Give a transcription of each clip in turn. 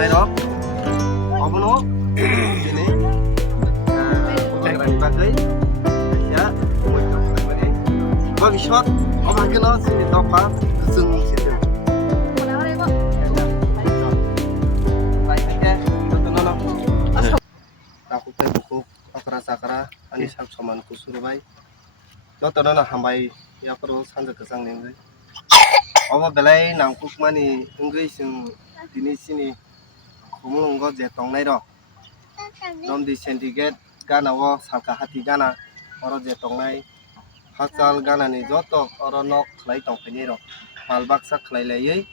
tonglai rok obono ini bubagrani bagai ya moi tonglai bhabishot obageno sini dopa जों situ aku teh buku akara sakara ani sak saman ku surubai jotona hambai ya perlu sanja kesang nengai obo belai nangkuk mani unggai sing dini sini kumulunggo je tongnai rok nomdi syndicate gana wo salka hati gana oro je tongnai hachal gana ni joto oro nok khlai tongphani rok mal baksa khlailayai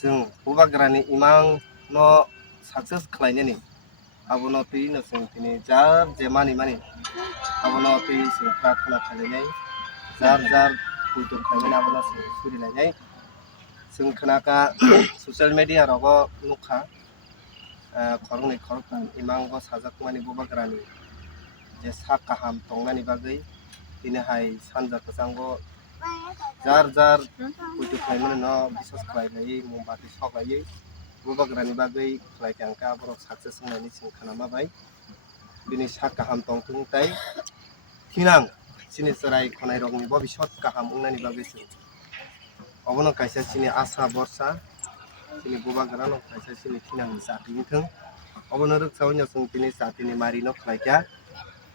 जों bubagrani imang no success khlainani abono tui no जों tini jar je mani abono tui जों प्रार्थना khlainai jar puitur khlainai abono जों surilainai जों khnaka social media rogo nukha khorokni khoroktham imang go sajakmani bubagrani je sak kaham tongnani bagui tini hai sanja kwchango jar puitur khlaimani no biswas khlainai mumbati soklaiai bubagrani bagui khlaitangka borok success wngnaini जों khanama bai bini sak kaham tongtung tai thinang sini cherai khonai rokni bhabishot kaham wngnani bagui जों obono kaisa sini asa borsa sini bubagrano kaisa sini thinang chati wngthang obono rwksaoino जों tini chatini mari no khlaikya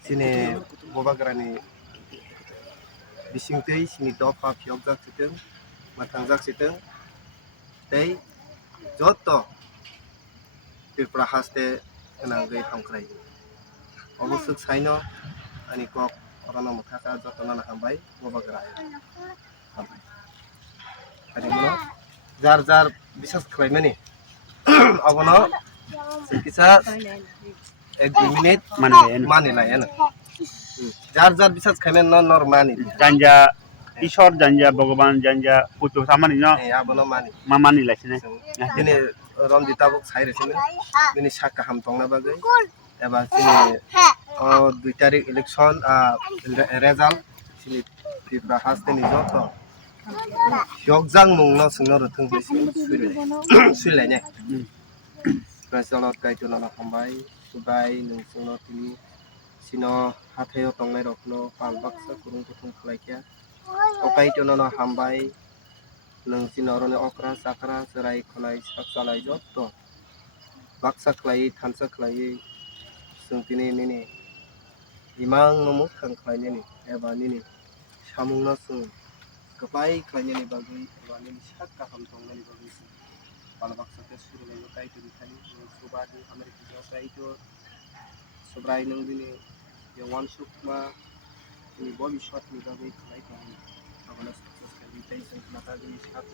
sini bubagrani bisingtwi sini dopa phiyokjak chitong mathangjak chitong tei joto tripura haste gwnangwi hamkrai obo swk saino ani kok orono mwthaka jotona hambai bubagra hambai harimono jar biswas khlaimani abono kisa 1-2 minute mani laiyano jar biswas khaimani no normani janja ishor janja bhagavan janja putu samani no abono mani mamani laisine dini romdita buk saire sini bini sak kaham tongna bagui eba sini 2 tarik election result sini tripura haste ni joto yokjang mungno singno rothong suilainai president kaitono hambai subai nungsingno tini sino hathayo tongnai rokno pal baksa kurung kuthung khlaikya okaitono hambai nungsino roni okra sakra cherai khonai sak chalai joto baksa khlai thansa khlai जों tini nini imang no mukhang khlainani eba nini samungno जों gobai khlainani bagui eba nini sak kaham tongnani bagui pal baksa ke surulai kaitoni khani subadi amerika kaito subrai nung bini je wansukma ni bhabishot ni bagui khlai tong abono success khlai tai जों khnaka bini sak